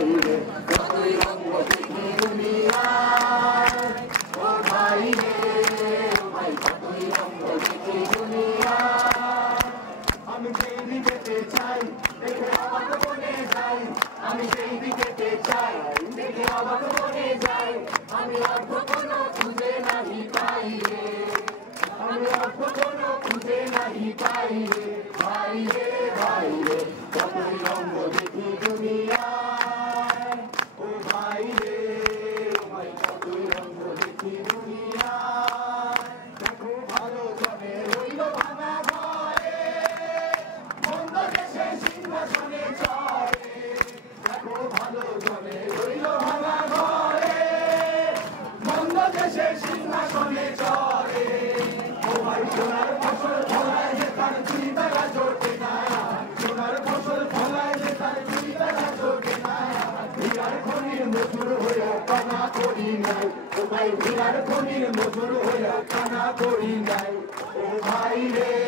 ভাই রে কতই রঙ্গ দেখি দুনিয়ায় ও ভাই রে ও ভাই কতই রঙ্গ দেখি দুনিয়ায় আমি সেই দিকেতে চাই দেখে অবাক বনে যাই আমি সেই দিকেতে চাই দেখে অবাক বনে যাই আমি অর্থ কোনো খুঁজে নাহি পাই রে আমি অর্থ কোনো খুঁজে নাহি পাই রে ভাই রে কতই রঙ্গ দেখি দুনিয়ায় ও ভাই রে ও ভাই কতই রঙ্গ দেখি দুনিয়ায় দেখো ভালো জনে রইল ভাঙা ঘরে মন্দ দেশে সিংহাসনে চড়ে দেখো ভালো জনে রইল ভাঙা ঘরে মন্দ দেশে সিংহাসনে চড়ে ও ভাই সোনার ফসল ফলায় যে তার চিন্তাটা জোটে না সোনার ফসল ফলায় যে তার চিন্তাটা জোটে না হীরার খনির মজুর হইয়া কানা করি নাই ও ভাই হীরার খনির মজুর হইয়া কানা করি নাই ও ভাই রে